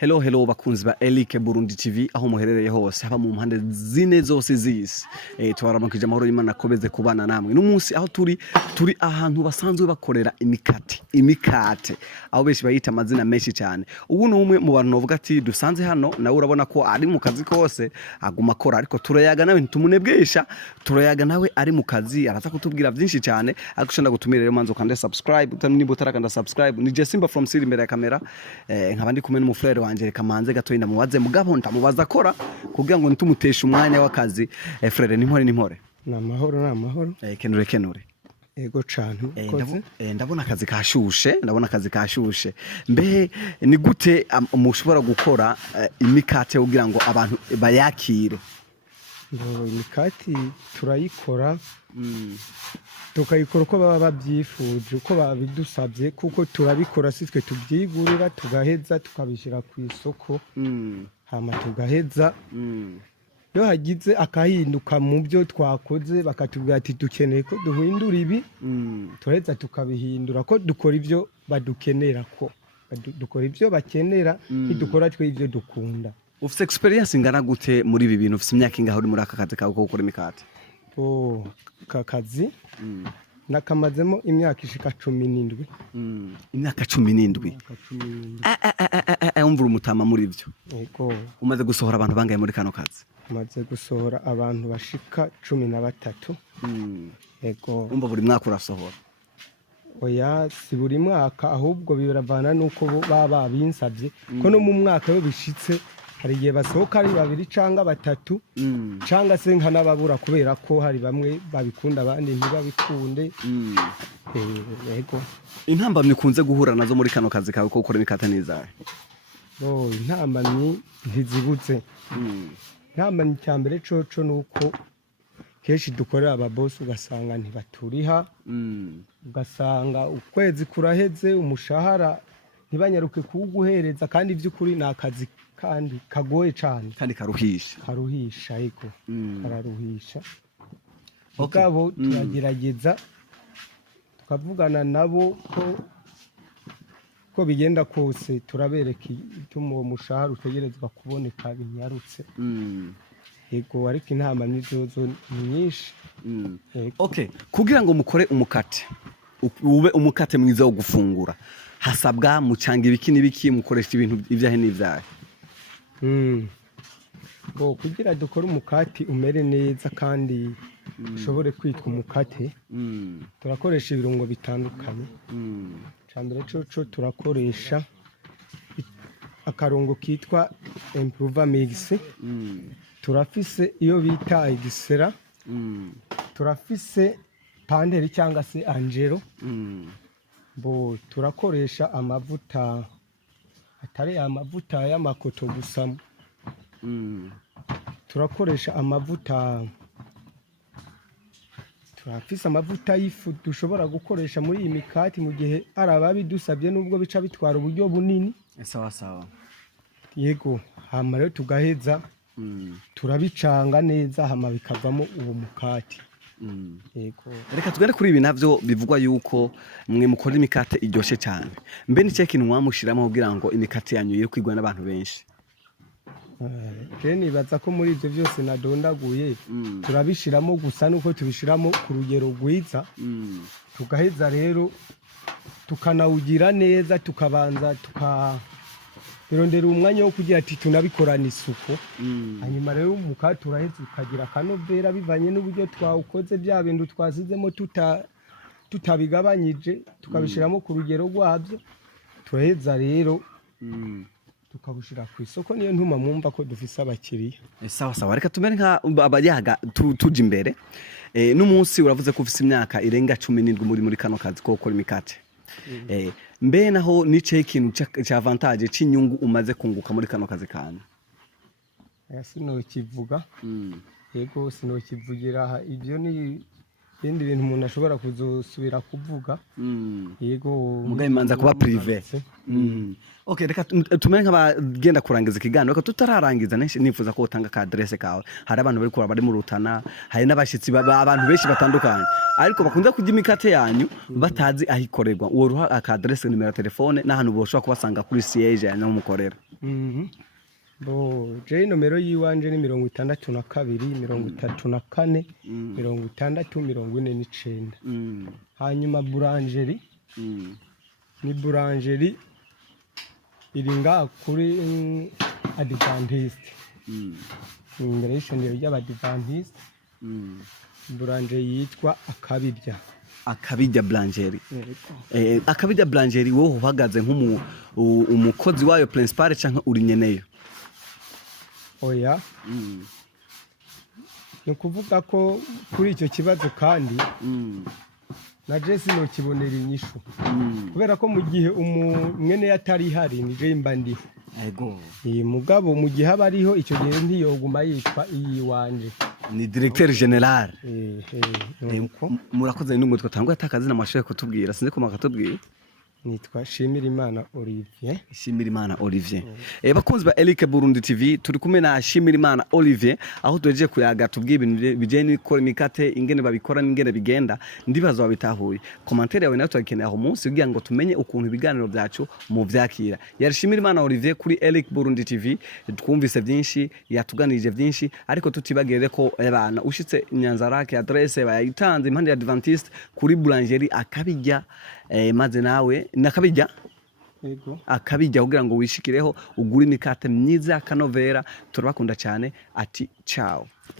Hello bakunzi ba Elike Burundi TV aho muherereye hose haba mu mpande zine zose z'isi. Twaramukije amahoro y'Imana akomeze kubana namwe. N'umunsi aho turi ahantu basanzwe bakorera imikate. Aho beshi bayita amazina menshi cyane. Ubu ni umwe mu bantu novuga ati dusanze hano nawe urabona ko ari mu kazi kose aguma akora, ariko turayaga nawe ntitumunebwesha, turayaga nawe ari mu kazi araza kutubwira byinshi cyane. Ariko shanda gutumira rero manzo kanda subscribe, niba utarakanda subscribe. Ni Simba from Siri imbere ya kamera. Nkabandi kumwe n'umufrere wanje kamanze gato ndamubaze mugabo ndamubaza akora kugira ngo ntumuteshe umwanya w'akazi. Frere ni mpore namahoro kenure ego cyane ndabona akazi kashushe mbe ni gute mushobora gukora imikate kugira ngo abantu bayakire? Imikati turayikora tukayikora uko baba babyifuje, uko babidusabye, kuko turabikora sitwe tubyigurira tugaheza tukabishyira ku isoko hama tugaheza yo hagize akahinduka mu byo twakoze bakatubwira ati dukeneye ko duhindura ibi turaheza tukabihindura, ko dukora ibyo badukenera, ko dukora ibyo bakenera ntidukora twe ibyo dukunda. Ufite experience ingana gute muri ibi bintu? Ufite imyaka ingaho uri muri aka kazi kawe ko gukora imikate? Kakazi nakamazemo imyaka ishika 17. Imyaka 17. Umvura umutama muri ibyo. Yego. Umaze gusohora abantu bangaye muri kano kazi? Umaze gusohora abantu bashika 13. Yego. Umva buri mwaka urasohora? Oya, si buri mwaka, ahubwo biravana nuko baba binsabye ko no mu mwaka yo bishitse hari igihe basohoka ari 2 canga 3 canga se nkanababura kubera ko hari bamwe babikunda abandi ntibabikunde. Yego. Intambamye kunze guhura nazo muri kano kazi kawe ko gukora imikate nizahe? Intambamye ntizibuze. Intambamye cyambere coco nuko keshi dukorera ababoss ugasanga ntibaturiha, ugasanga ukwezi kuraheze umushahara ntibanyaruke kuguhereza, kandi by'ukuri nakazi kandi kagoye cyane kandi karuhisha. Yego. Kararuhisha. Mugabo turagerageza tukavugana nabo ko bigenda kose turabereka ituma uwo mushahara utegerezwa kuboneka binyarutse. Yego, ariko intama nizozo nyinshi. Okay, kugira ngo mukore umukate ube umukate mwiza wo gufungura hasabwa mucanga ibiki n'ibiki, mukoresha ibintu ivyahe n'ivyahe? Kugira dukore umukati umere neza kandi ushobore kwitwa umukate turakoresha ibirungo bitandukanye. Cyambere coco turakoresha akarungo kitwa Improver Mix, turafise iyo bita Igisera, turafise Panderi cyangwa se Angelo, turakoresha amavuta atari amavuta y'amakoto gusa, turakoresha amavuta, turafise amavuta y'ifu dushobora gukoresha muri iyi mikati mu gihe arababi dusabye, nubwo bica bitwara uburyo bunini. Sawa. Yego, hama rero tugaheza turabicanga neza hama bikavamo uwo mukati. Yego. Reka tugende kuri ibi navyo bivugwa yuko mwe mukora imikate iryoshe cyane. Mbe ni cyekintu mwamushiramo kugira ngo imikate yanyu yire kwigwa n'abantu benshi? Nibaza ko muri ibyo byose nadondaguye turabishiramo, gusa nuko tubishiramo ku rugero rwiza, tugaheza rero tukanawugira neza, tukabanza birondera umwanya wo kugira ati tunabikorana isuku. Hanyuma rero umukate uraheze ukagira akanovera bivanye n'uburyo twawukoze, bya bintu twasizemo tutabigabanyije tukabishiramo ku rugero rwabyo, turaheza rero tukabushira ku isoko. Niyo ntuma mwumva ko dufise abakiriya. Sawa. Reka tumere nka abayaga tuje imbere. N'umunsi uravuze ko ufise imyaka irenga 17 muri kano kazi ko gukora imikate. Mbe naho nice ikintu cya avantage c'inyungu umaze kunguka muri kano kazi kanyu? Sinokivuga. Yego, sinokivugira ibyo ni ibindi bintu umuntu ashobora kuzosubira kuvuga. Yego, mugayimanza kuba privé. Okay, reka tumere nk'abagenda kurangiza ikiganiro. Reka tutararangiza nifuza ko utanga ka adresse kawe. Hari abantu bari kura bari mu Rutana, hari n'abashitsi abantu benshi batandukanye, ariko bakunze kujya imikate yanyu batazi ahikorerwa. Uwo ruha aka adresse, nimero ya telefone n'ahantu boshobora kubasanga kuri siège yanyu mukorera. je nomero yiwanje ni 62 34 49 hanyuma boulangerie ni boulangerie iri ngaha kuri Adventiste imbere y'ishengero ry'Abadventiste boulangerie yitwa Akabirya boulangerie. Akabirya boulangerie wowe uhagaze nk'umukozi wayo principal canke uri nyeneyo? Oya ni ukuvuga ko kuri icyo kibazo kandi na Jesse no kibonera inyishu kubera ko mu gihe umwene yatari hari ni je mba ndiho. Mugabo mu gihe aba ariho icyo gihe ntiyoguma yitwa iyiwanje, ni directeur general. Murakoze n'umutwe tangwa atakazi n'amashoye kutubwira sinzi ko makatubwira. Nitwa Shimirimana Olivier. Bakunzi ba Eric Burundi TV turi kumwe na Shimirimana Olivier aho tujeje kuyaga tubwiye ibintu bijye n'ikora imikate ingene babikora n'ingene bigenda ndibazo babitahuye. Commentaire yawe natwe akeneye aho munsi kugira ngo tumenye ukuntu ibiganiro byacu mu vyakira. Yari Shimirimana Olivier kuri Eric Burundi TV twumvise byinshi yatuganirije byinshi ariko tutibagere ko abana ushitse Nyanzarake adresse bayitanze impande ya Adventiste kuri boulangerie Akabirya maze nawe nakabijya Akabirya kugira ngo wishikireho ugure imikate myiza ya Kanovera. Turabakunda cyane ati ciao.